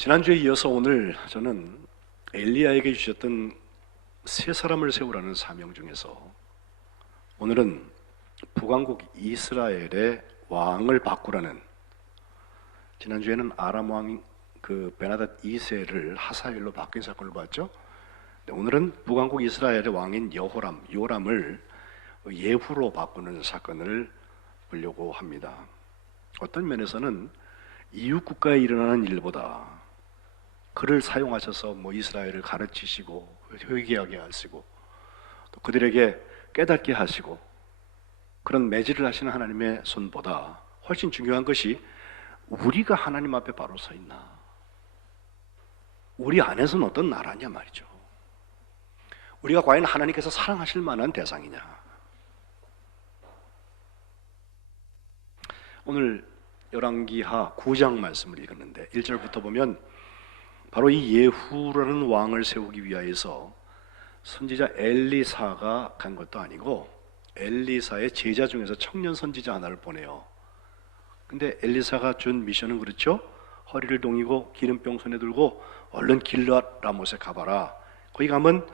지난주에 이어서 오늘 저는 엘리야에게 주셨던 세 사람을 세우라는 사명 중에서 오늘은 북왕국 이스라엘의 왕을 바꾸라는, 지난주에는 아람 왕 베나닷 2세를 하사엘로 바뀐 사건을 봤죠. 오늘은 북왕국 이스라엘의 왕인 요람을 예후로 바꾸는 사건을 보려고 합니다. 어떤 면에서는 이웃 국가에 일어나는 일보다 그를 사용하셔서 이스라엘을 가르치시고 회개하게 하시고 또 그들에게 깨닫게 하시고 그런 매질을 하시는 하나님의 손보다 훨씬 중요한 것이 우리가 하나님 앞에 바로 서 있나, 우리 안에서는 어떤 나라냐 말이죠. 우리가 과연 하나님께서 사랑하실 만한 대상이냐. 오늘 열왕기하 9장 말씀을 읽었는데 1절부터 보면 바로 이 예후라는 왕을 세우기 위하여서 선지자 엘리사가 간 것도 아니고 엘리사의 제자 중에서 청년 선지자 하나를 보내요. 근데 엘리사가 준 미션은 그렇죠. 허리를 동이고 기름병 손에 들고 얼른 길르앗 라못에 가봐라. 거기 가면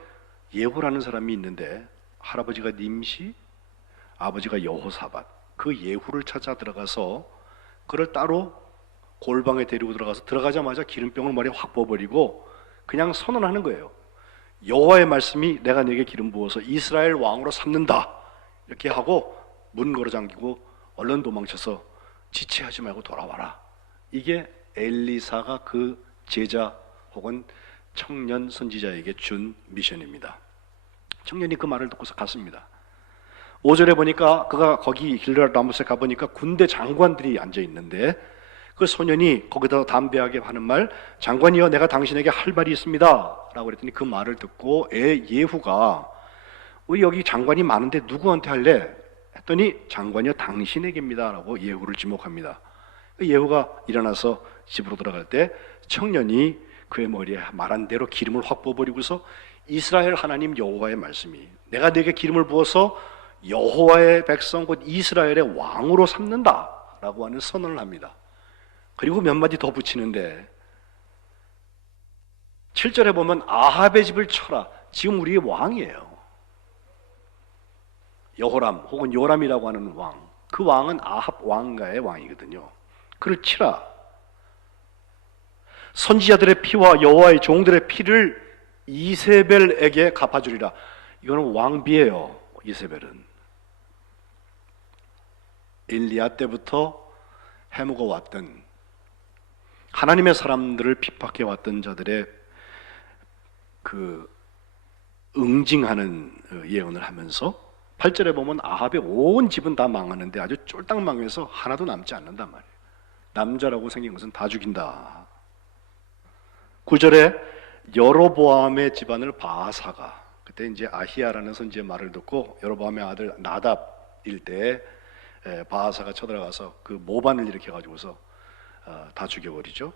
예후라는 사람이 있는데 할아버지가 님시, 아버지가 여호사밧, 그 예후를 찾아 들어가서 그를 따로 골방에 데리고 들어가자마자 기름병을 머리에 확 부어버리고 그냥 선언하는 거예요. 여호와의 말씀이 내가 네게 기름 부어서 이스라엘 왕으로 삼는다, 이렇게 하고 문 걸어 잠기고 얼른 도망쳐서 지체하지 말고 돌아와라. 이게 엘리사가 그 제자 혹은 청년 선지자에게 준 미션입니다. 청년이 그 말을 듣고서 갔습니다. 5절에 보니까 그가 거기 길르앗 라못에 가보니까 군대 장관들이 앉아 있는데 그 소년이 거기다 담대하게 하는 말, 장관이여 내가 당신에게 할 말이 있습니다 라고 그랬더니 그 말을 듣고 예후가 우리 여기 장관이 많은데 누구한테 할래? 했더니 장관이여 당신에게입니다 라고 예후를 지목합니다. 예후가 일어나서 집으로 들어갈 때 청년이 그의 머리에 말한 대로 기름을 확 부어버리고서 이스라엘 하나님 여호와의 말씀이 내가 네게 기름을 부어서 여호와의 백성 곧 이스라엘의 왕으로 삼는다 라고 하는 선언을 합니다. 그리고 몇 마디 더 붙이는데 7절에 보면 아합의 집을 쳐라. 지금 우리의 왕이에요. 여호람 혹은 요람이라고 하는 왕, 그 왕은 아합 왕가의 왕이거든요. 그를 치라. 선지자들의 피와 여호와의 종들의 피를 이세벨에게 갚아주리라. 이거는 왕비예요. 이세벨은 엘리야 때부터 해묵어 왔던 하나님의 사람들을 핍박해 왔던 자들의 그 응징하는 예언을 하면서 8절에 보면 아합의 온 집은 다 망하는데 아주 쫄딱 망해서 하나도 남지 않는단 말이에요. 남자라고 생긴 것은 다 죽인다. 9절에 여로보암의 집안을 바하사가, 그때 이제 아히야라는 선지의 말을 듣고 여로보암의 아들 나답일 때 바하사가 쳐들어가서 그 모반을 일으켜 가지고서 다 죽여버리죠.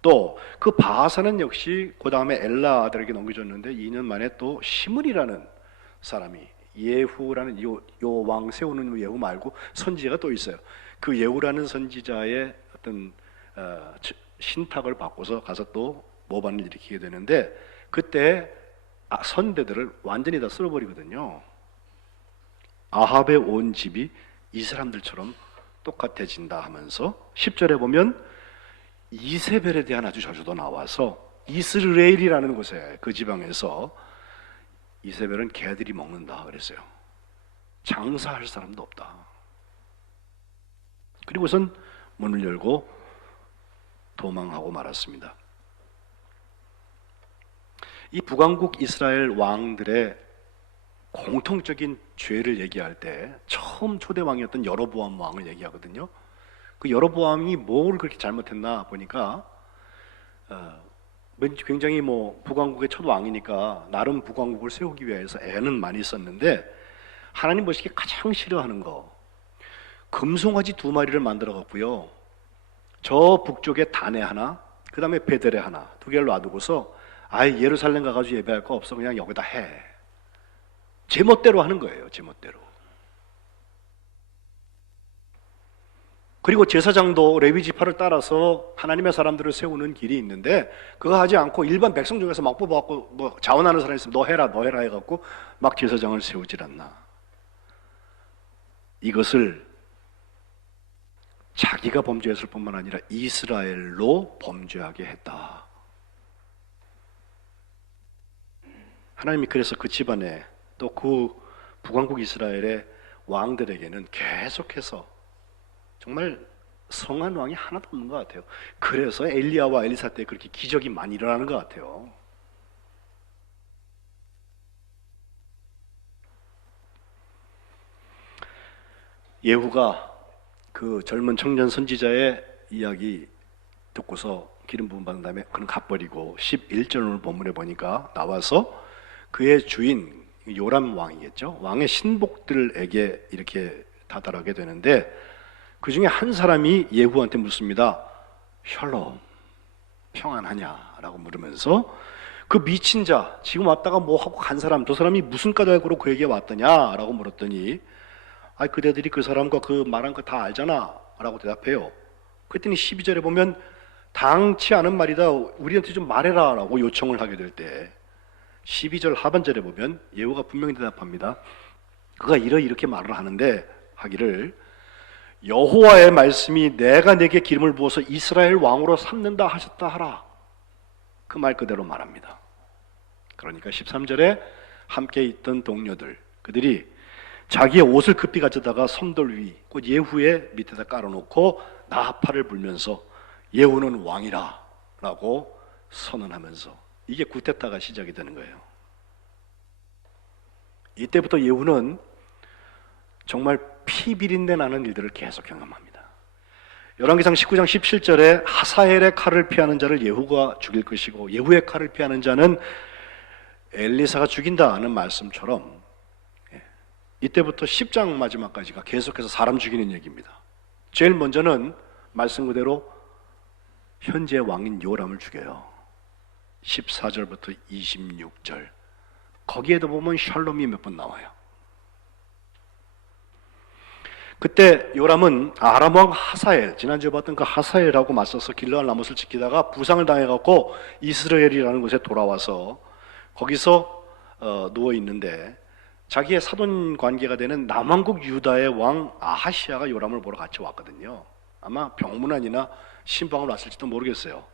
또 그 바하사는 역시 그 다음에 엘라 아들에게 넘겨줬는데 2년 만에 또 시므리라는 사람이, 예후라는 요 왕 세우는 예후 말고 선지자가 또 있어요. 그 예후라는 선지자의 어떤 신탁을 받고서 가서 또 모반을 일으키게 되는데 그때 선대들을 완전히 다 쓸어버리거든요. 아합의 온 집이 이 사람들처럼 똑같아진다 하면서 10절에 보면 이세벨에 대한 아주 저주도 나와서 이스라엘이라는 곳에 그 지방에서 이세벨은 개들이 먹는다 그랬어요. 장사할 사람도 없다. 그리고선 문을 열고 도망하고 말았습니다. 이 북왕국 이스라엘 왕들의 공통적인 죄를 얘기할 때 처음 초대 왕이었던 여로보암 왕을 얘기하거든요. 그 여로보암이 뭘 그렇게 잘못했나 보니까 굉장히 북왕국의 첫 왕이니까 나름 북왕국을 세우기 위해서 애는 많이 썼는데 하나님 보시기에 가장 싫어하는 거, 금송아지 2마리를 만들어 갖고요, 저 북쪽에 단에 하나, 그 다음에 베델에 하나, 2개를 놔두고서 아예 예루살렘 가가지고 예배할 거 없어, 그냥 여기다 해. 제멋대로 하는 거예요. 제멋대로. 그리고 제사장도 레위 지파를 따라서 하나님의 사람들을 세우는 길이 있는데 그거 하지 않고 일반 백성 중에서 막 뽑아갖고 뭐 자원하는 사람이 있으면 너 해라 해갖고 막 제사장을 세우질 않나. 이것을 자기가 범죄했을 뿐만 아니라 이스라엘로 범죄하게 했다. 하나님이 그래서 그 집안에 또 그 북왕국 이스라엘의 왕들에게는 계속해서 정말 성한 왕이 하나도 없는 것 같아요. 그래서 엘리야와 엘리사 때 그렇게 기적이 많이 일어나는 것 같아요. 예후가 그 젊은 청년 선지자의 이야기 듣고서 기름 부음 받은 다음에 그는 갚버리고 11절 본문에 보니까 나와서 그의 주인 요람 왕이겠죠. 왕의 신복들에게 이렇게 다다르게 되는데 그 중에 한 사람이 예후한테 묻습니다. 샬롬, 평안하냐라고 물으면서 그 미친 자, 지금 왔다가 뭐 하고 간 사람, 저 사람이 무슨 까닭으로 그에게 왔더냐라고 물었더니 그대들이 그 사람과 그 말한 거 다 알잖아 라고 대답해요. 그랬더니 12절에 보면 당치 않은 말이다, 우리한테 좀 말해라 라고 요청을 하게 될 때 12절 하반절에 보면 예후가 분명히 대답합니다. 그가 이렇게 말을 하는데 하기를 여호와의 말씀이 내가 내게 기름을 부어서 이스라엘 왕으로 삼는다 하셨다 하라. 그 말 그대로 말합니다. 그러니까 13절에 함께 있던 동료들, 그들이 자기의 옷을 급히 가져다가 섬돌 위, 곧 예후의 밑에다 깔아놓고 나팔을 불면서 예후는 왕이라 라고 선언하면서 이게 구테타가 시작이 되는 거예요. 이때부터 예후는 정말 피비린내 나는 일들을 계속 경험합니다. 열왕기상 19장 17절에 하사엘의 칼을 피하는 자를 예후가 죽일 것이고 예후의 칼을 피하는 자는 엘리사가 죽인다는 말씀처럼 이때부터 10장 마지막까지가 계속해서 사람 죽이는 얘기입니다. 제일 먼저는 말씀 그대로 현재 왕인 요람을 죽여요. 14절부터 26절 거기에도 보면 샬롬이 몇 번 나와요. 그때 요람은 아람 왕 하사엘, 지난주에 봤던 그 하사엘하고 맞서서 길르앗 라못을 지키다가 부상을 당해갖고 이스라엘이라는 곳에 돌아와서 거기서 누워 있는데 자기의 사돈 관계가 되는 남왕국 유다의 왕 아하시아가 요람을 보러 같이 왔거든요. 아마 병문안이나 신방을 왔을지도 모르겠어요.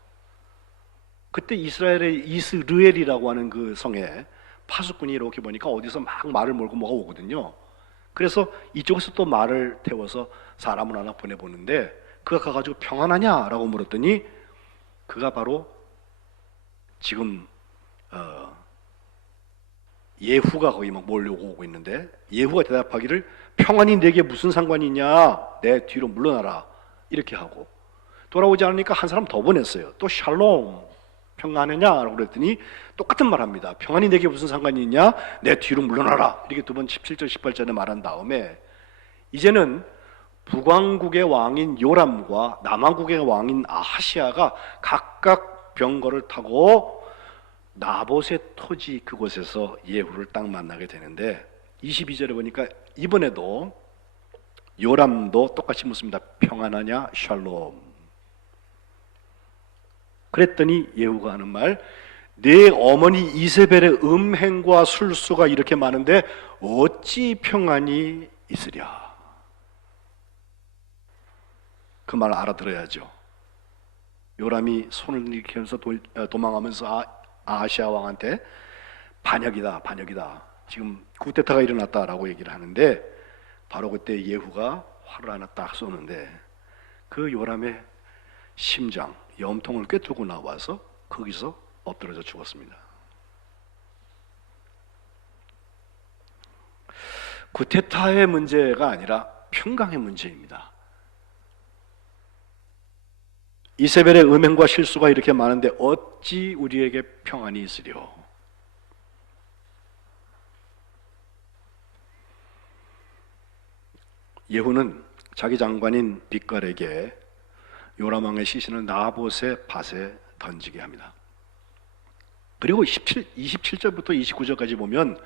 그때 이스라엘의 이스르엘이라고 하는 그 성에 파수꾼이 이렇게 보니까 어디서 막 말을 몰고 뭐가 오거든요. 그래서 이쪽에서 또 말을 태워서 사람을 하나 보내보는데 그가 가가지고 평안하냐라고 물었더니 그가 바로 지금 예후가 거기 막 몰려오고 있는데 예후가 대답하기를 평안이 내게 무슨 상관이 있냐, 내 뒤로 물러나라 이렇게 하고 돌아오지 않으니까 한 사람 더 보냈어요. 또 샬롬, 평안하냐라고 그랬더니 똑같은 말 합니다. 평안이 내게 무슨 상관이 있냐, 내 뒤로 물러나라 이렇게 두 번 17절 18절에 말한 다음에 이제는 북왕국의 왕인 요람과 남왕국의 왕인 아하시아가 각각 병거를 타고 나봇의 토지 그곳에서 예후를 딱 만나게 되는데 22절에 보니까 이번에도 요람도 똑같이 묻습니다. 평안하냐, 샬롬. 그랬더니 예후가 하는 말, 내 어머니 이세벨의 음행과 술수가 이렇게 많은데 어찌 평안이 있으랴. 그 말 알아들어야죠. 요람이 손을 이렇게 하면서 도망하면서 아하시아 왕한테 반역이다, 반역이다. 지금 쿠데타가 일어났다라고 얘기를 하는데 바로 그때 예후가 활을 하나 딱 쏘는데 그 요람의 심장, 염통을 꿰뚫고 나와서 거기서 엎드러져 죽었습니다. 쿠데타의 문제가 아니라 평강의 문제입니다. 이세벨의 음행과 실수가 이렇게 많은데 어찌 우리에게 평안이 있으려. 예후는 자기 장관인 빅갈에게 요람 왕의 시신을 나봇의 밭에 던지게 합니다. 그리고 27절부터 29절까지 보면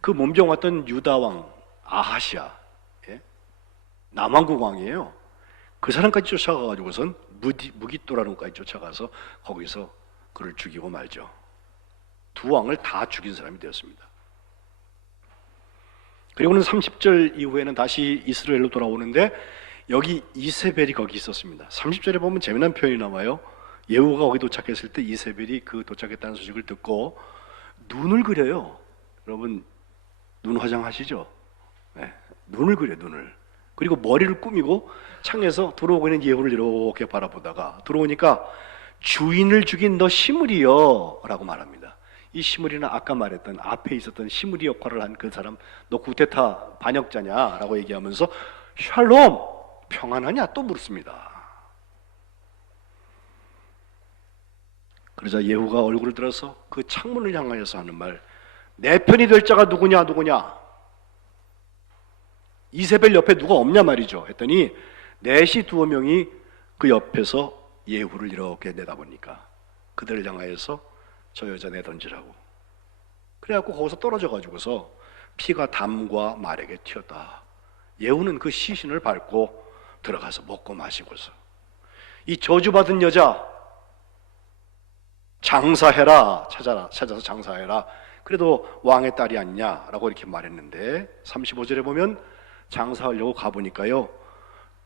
그 몸병 왔던 유다 왕 아하시아, 남왕국 왕이에요. 그 사람까지 쫓아가가지고선 무깃도라는까지 쫓아가서 거기서 그를 죽이고 말죠. 두 왕을 다 죽인 사람이 되었습니다. 그리고는 30절 이후에는 다시 이스라엘로 돌아오는데 여기 이세벨이 거기 있었습니다. 30절에 보면 재미난 표현이 나와요. 예후가 거기 도착했을 때 이세벨이 그 도착했다는 소식을 듣고 눈을 그려요. 여러분 눈 화장하시죠? 네, 눈을 그려, 눈을. 그리고 머리를 꾸미고 창에서 들어오고 있는 예후를 이렇게 바라보다가 들어오니까 주인을 죽인 너 시므리여 라고 말합니다. 이 시므리는 아까 말했던 앞에 있었던 시므리 역할을 한 그 사람, 너 구테타 반역자냐 라고 얘기하면서 샬롬, 평안하냐 또 물습니다. 그러자 예후가 얼굴을 들어서 그 창문을 향하여서 하는 말, 내 편이 될 자가 누구냐 누구냐, 이세벨 옆에 누가 없냐 말이죠 했더니 넷이 두어 명이 그 옆에서 예후를 이렇게 내다보니까 그들을 향하여서 저 여자 내던지라고. 그래갖고 거기서 떨어져 가지고서 피가 담과 말에게 튀었다. 예후는 그 시신을 밟고 들어가서 먹고 마시고서 이 저주받은 여자 장사해라, 찾아서 장사해라. 그래도 왕의 딸이 아니냐라고 이렇게 말했는데 35절에 보면 장사하려고 가보니까요,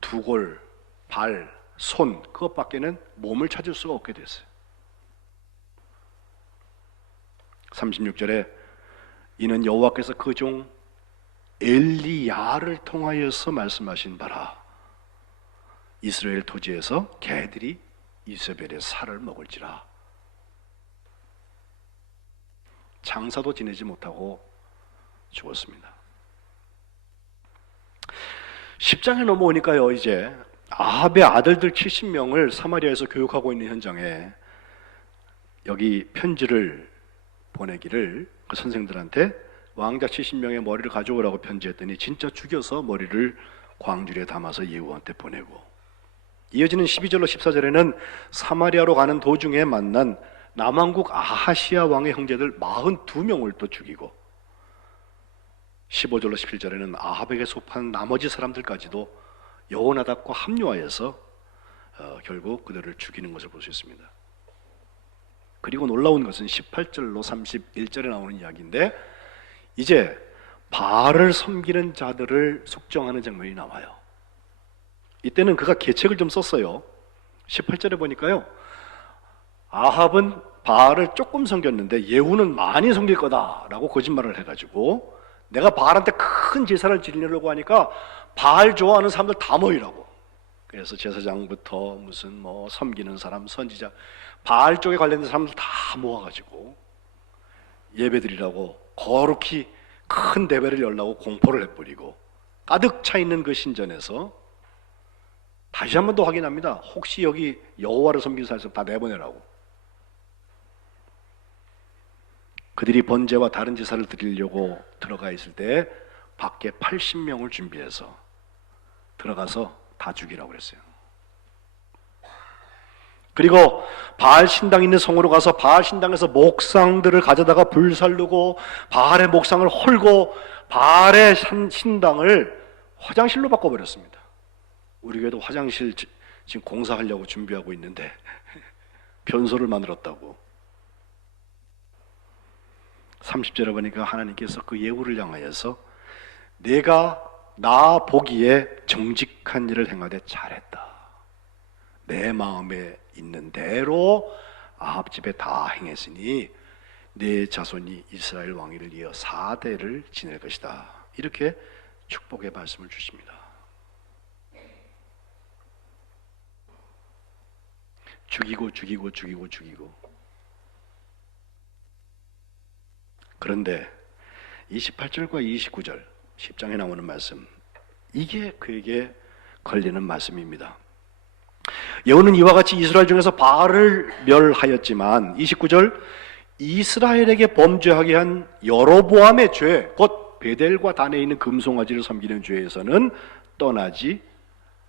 두골, 발, 손 그것밖에는 몸을 찾을 수가 없게 됐어요. 36절에 이는 여호와께서 그 종 엘리야를 통하여서 말씀하신 바라. 이스라엘 토지에서 개들이 이세벨의 살을 먹을지라. 장사도 지내지 못하고 죽었습니다. 10장에 넘어오니까요, 이제 아합의 아들들 70명을 사마리아에서 교육하고 있는 현장에 여기 편지를 보내기를 그 선생들한테 왕자 70명의 머리를 가져오라고 편지했더니 진짜 죽여서 머리를 광주리에 담아서 예후한테 보내고, 이어지는 12절로 14절에는 사마리아로 가는 도중에 만난 남왕국 아하시아 왕의 형제들 42명을 또 죽이고, 15절로 17절에는 아합에게 속한 나머지 사람들까지도 여호나답과 합류하여서 결국 그들을 죽이는 것을 볼 수 있습니다. 그리고 놀라운 것은 18절로 31절에 나오는 이야기인데, 이제 바알을 섬기는 자들을 속정하는 장면이 나와요. 이때는 그가 계책을 좀 썼어요. 18절에 보니까요, 아합은 바알을 조금 섬겼는데 예후는 많이 섬길 거다라고 거짓말을 해가지고 내가 바알한테 큰 제사를 지내려고 하니까 바알 좋아하는 사람들 다 모이라고. 그래서 제사장부터 무슨 뭐 섬기는 사람, 선지자, 바알 쪽에 관련된 사람들 다 모아가지고 예배드리라고 거룩히 큰 대회를 열라고 공포를 해버리고, 가득 차 있는 그 신전에서 다시 한 번 더 확인합니다. 혹시 여기 여호와를 섬기는 사람들 다 내보내라고. 그들이 번제와 다른 제사를 드리려고 들어가 있을 때 밖에 80명을 준비해서 들어가서 다 죽이라고 그랬어요. 그리고 바알 신당 있는 성으로 가서 바알 신당에서 목상들을 가져다가 불살르고 바알의 목상을 헐고 바알의 신당을 화장실로 바꿔버렸습니다. 우리 교회도 화장실 지금 공사하려고 준비하고 있는데 변소를 만들었다고. 30절에 보니까 하나님께서 그 예후를 향하여서 내가 나 보기에 정직한 일을 행하되 잘했다. 내 마음에 있는 대로 아합 집에 다 행했으니 내 자손이 이스라엘 왕위를 이어 4대를 지낼 것이다. 이렇게 축복의 말씀을 주십니다. 죽이고 죽이고 죽이고 죽이고. 그런데 28절과 29절 10장에 나오는 말씀, 이게 그에게 걸리는 말씀입니다. 여호는 이와 같이 이스라엘 중에서 바알을 멸하였지만 29절 이스라엘에게 범죄하게 한 여로보암의 죄, 곧 베델과 단에 있는 금송아지를 섬기는 죄에서는 떠나지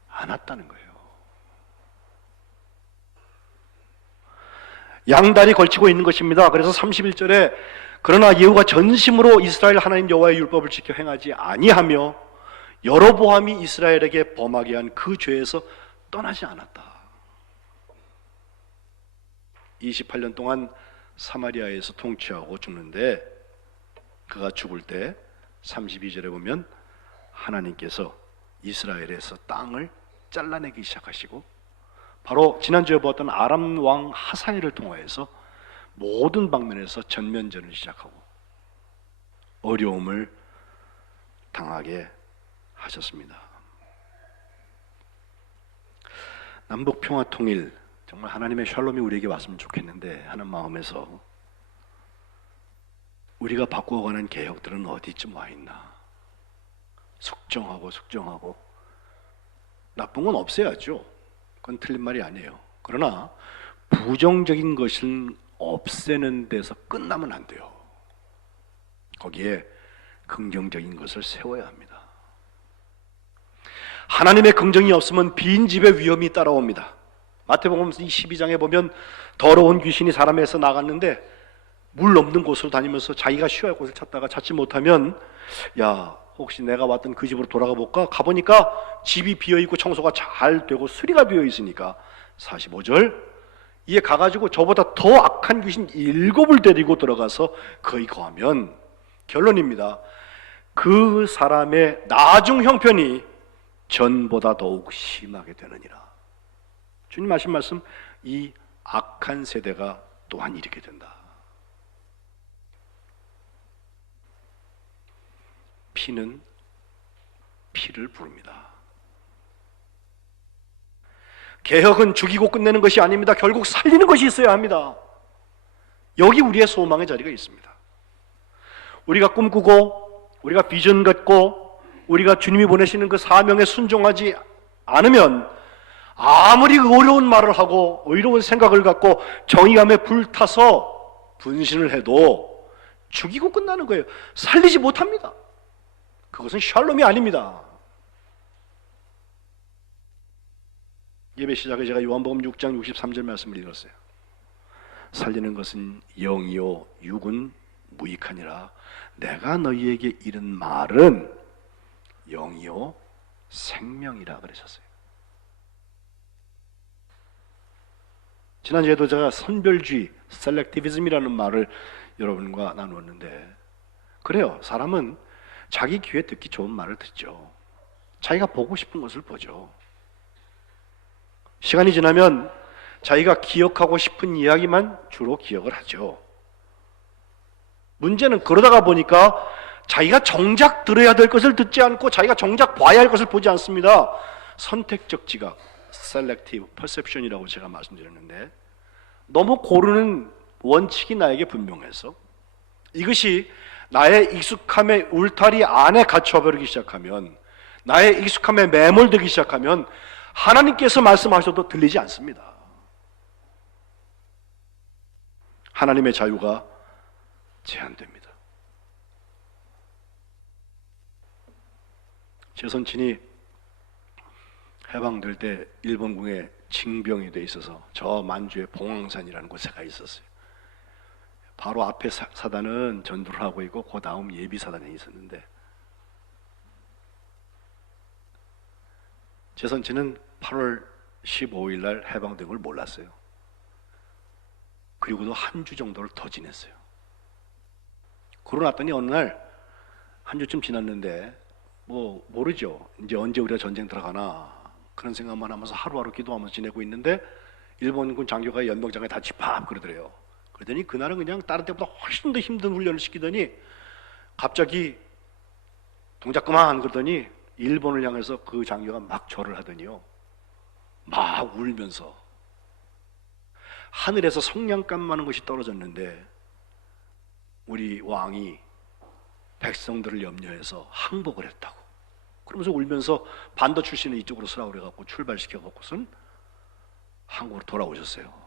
않았다는 거예요. 양다리 걸치고 있는 것입니다. 그래서 31절에 그러나 예후가 전심으로 이스라엘 하나님 여호와의 율법을 지켜 행하지 아니하며 여로보암이 이스라엘에게 범하게 한 그 죄에서 떠나지 않았다. 28년 동안 사마리아에서 통치하고 죽는데 그가 죽을 때 32절에 보면 하나님께서 이스라엘에서 땅을 잘라내기 시작하시고 바로 지난주에 보았던 아람 왕 하사엘을 통하여서 모든 방면에서 전면전을 시작하고 어려움을 당하게 하셨습니다. 남북 평화 통일 정말 하나님의 샬롬이 우리에게 왔으면 좋겠는데 하는 마음에서 우리가 바꾸어가는 개혁들은 어디쯤 와 있나? 숙정하고 나쁜 건 없애야죠. 그건 틀린 말이 아니에요. 그러나 부정적인 것은 없애는 데서 끝나면 안 돼요. 거기에 긍정적인 것을 세워야 합니다. 하나님의 긍정이 없으면 빈 집에 위험이 따라옵니다. 마태복음 12장에 보면 더러운 귀신이 사람에서 나갔는데 물 없는 곳으로 다니면서 자기가 쉬어야 할 곳을 찾다가 찾지 못하면 야 혹시 내가 왔던 그 집으로 돌아가 볼까? 가보니까 집이 비어있고 청소가 잘 되고 수리가 되어 있으니까 45절 이에 가가지고 저보다 더 악한 귀신 7을 데리고 들어가서 거기 거하면 결론입니다. 그 사람의 나중 형편이 전보다 더욱 심하게 되느니라. 주님 하신 말씀, 이 악한 세대가 또한 이렇게 된다. 피는 피를 부릅니다. 개혁은 죽이고 끝내는 것이 아닙니다. 결국 살리는 것이 있어야 합니다. 여기 우리의 소망의 자리가 있습니다. 우리가 꿈꾸고 우리가 비전 갖고 우리가 주님이 보내시는 그 사명에 순종하지 않으면 아무리 어려운 말을 하고 의로운 생각을 갖고 정의감에 불타서 분신을 해도 죽이고 끝나는 거예요. 살리지 못합니다. 그것은 샬롬이 아닙니다. 예배 시작에 제가 요한복음 6장 63절 말씀을 읽었어요. 살리는 것은 영이요 육은 무익하니라. 내가 너희에게 이른 말은 영이요 생명이라 그러셨어요. 지난주에도 제가 선별주의, 셀렉티비즘이라는 말을 여러분과 나누었는데 그래요. 사람은 자기 귀에 듣기 좋은 말을 듣죠. 자기가 보고 싶은 것을 보죠. 시간이 지나면 자기가 기억하고 싶은 이야기만 주로 기억을 하죠. 문제는 그러다가 보니까 자기가 정작 들어야 될 것을 듣지 않고 자기가 정작 봐야 할 것을 보지 않습니다. 선택적 지각, selective perception이라고 제가 말씀드렸는데 너무 고르는 원칙이 나에게 분명해서 이것이 나의 익숙함의 울타리 안에 갇혀버리기 시작하면 나의 익숙함에 매몰되기 시작하면 하나님께서 말씀하셔도 들리지 않습니다. 하나님의 자유가 제한됩니다. 제 손친이 해방될 때 일본군에 징병이 돼 있어서 저 만주의 봉황산이라는 곳에 가 있었어요. 바로 앞에 사단은 전투를 하고 있고 그 다음 예비 사단이 있었는데 제 손친은 8월 15일 날 해방된 걸 몰랐어요. 그리고도 한 주 정도를 더 지냈어요. 그러고 났더니 어느 날 한 주쯤 지났는데 뭐 모르죠. 이제 언제 우리가 전쟁 들어가나 그런 생각만 하면서 하루하루 기도하면서 지내고 있는데 일본군 장교가 연병장에 다 집합 그러더래요. 그러더니 그날은 그냥 다른 때보다 훨씬 더 힘든 훈련을 시키더니 갑자기 동작 그만 그러더니 일본을 향해서 그 장교가 막 절을 하더니요. 막 울면서 하늘에서 성냥감만한 것이 떨어졌는데 우리 왕이 백성들을 염려해서 항복을 했다고 그러면서 울면서 반도 출신은 이쪽으로 서라고 그래갖고 출발시켜갖고선 한국으로 돌아오셨어요.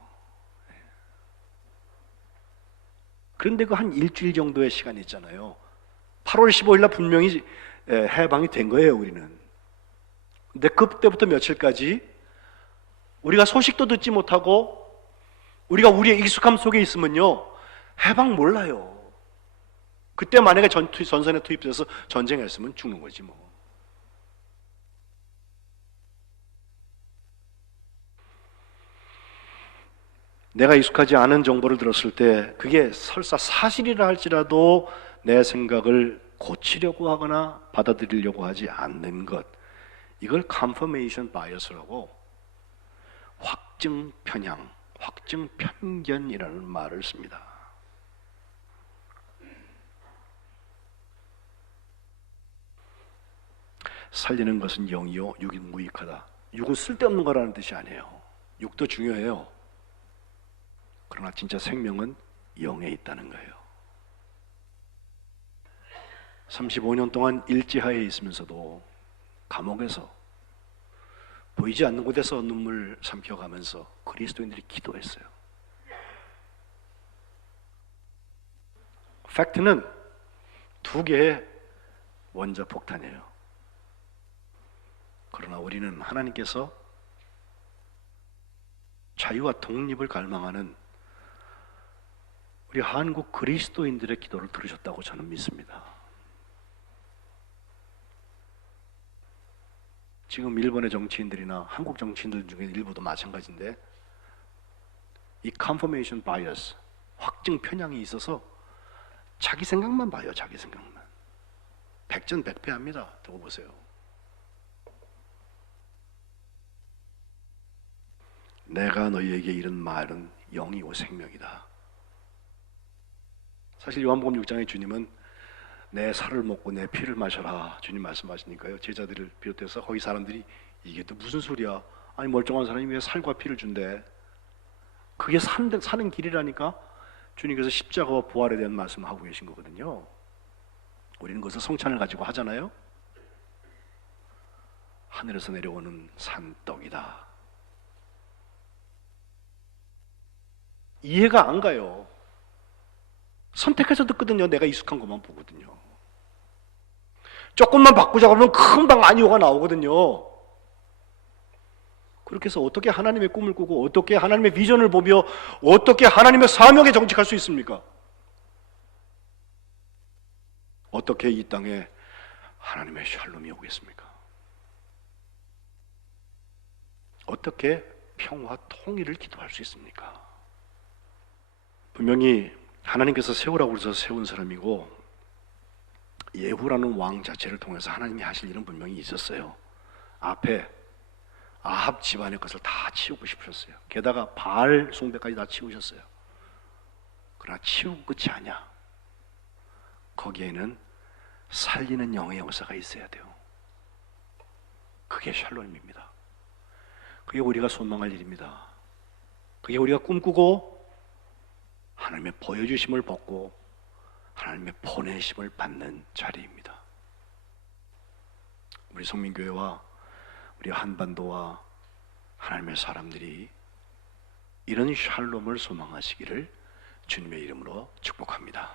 그런데 그 한 일주일 정도의 시간이 있잖아요. 8월 15일 날 분명히 해방이 된 거예요, 우리는. 근데 그때부터 며칠까지 우리가 소식도 듣지 못하고 우리가 우리의 익숙함 속에 있으면요, 해방 몰라요. 그때 만약에 전선에 투입돼서 전쟁했으면 죽는 거지 뭐. 내가 익숙하지 않은 정보를 들었을 때 그게 설사 사실이라 할지라도 내 생각을 고치려고 하거나 받아들이려고 하지 않는 것, 이걸 confirmation bias라고 확증 편향, 확증 편견이라는 말을 씁니다. 살리는 것은 영이요 육은 무익하다. 육은 쓸데없는 거라는 뜻이 아니에요. 육도 중요해요. 그러나 진짜 생명은 영에 있다는 거예요. 35년 동안 일지하에 있으면서도 감옥에서 보이지 않는 곳에서 눈물 삼켜가면서 그리스도인들이 기도했어요. 팩트는 두 개의 원자 폭탄이에요. 그러나 우리는 하나님께서 자유와 독립을 갈망하는 우리 한국 그리스도인들의 기도를 들으셨다고 저는 믿습니다. 지금 일본의 정치인들이나 한국 정치인들 중에 일부도 마찬가지인데 이 confirmation bias, 확증 편향이 있어서 자기 생각만 봐요. 자기 생각만. 백전백패합니다. 두고 보세요. 내가 너희에게 이른 말은 영이고 생명이다. 사실 요한복음 6장의 주님은 내 살을 먹고 내 피를 마셔라 주님 말씀하시니까요, 제자들을 비롯해서 거기 사람들이 이게 또 무슨 소리야, 아니 멀쩡한 사람이 왜 살과 피를 준대, 그게 사는 길이라니까 주님께서 십자가와 부활에 대한 말씀을 하고 계신 거거든요. 우리는 그것을 성찬을 가지고 하잖아요. 하늘에서 내려오는 산떡이다. 이해가 안 가요. 선택해서 듣거든요. 내가 익숙한 것만 보거든요. 조금만 바꾸자 그러면 금방 아니오가 나오거든요. 그렇게 해서 어떻게 하나님의 꿈을 꾸고 어떻게 하나님의 비전을 보며 어떻게 하나님의 사명에 정직할 수 있습니까? 어떻게 이 땅에 하나님의 샬롬이 오겠습니까? 어떻게 평화 통일을 기도할 수 있습니까? 분명히 하나님께서 세우라고 그래서 세운 사람이고 예후라는 왕 자체를 통해서 하나님이 하실 일은 분명히 있었어요. 앞에 아합 집안의 것을 다 치우고 싶으셨어요. 게다가 바알 숭배까지 다 치우셨어요. 그러나 치우고 끝이 아니야. 거기에는 살리는 영의 역사가 있어야 돼요. 그게 샬롬입니다. 그게 우리가 소망할 일입니다. 그게 우리가 꿈꾸고 하나님의 보여주심을 받고 하나님의 보내심을 받는 자리입니다. 우리 성민교회와 우리 한반도와 하나님의 사람들이 이런 샬롬을 소망하시기를 주님의 이름으로 축복합니다.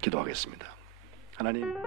기도하겠습니다. 하나님,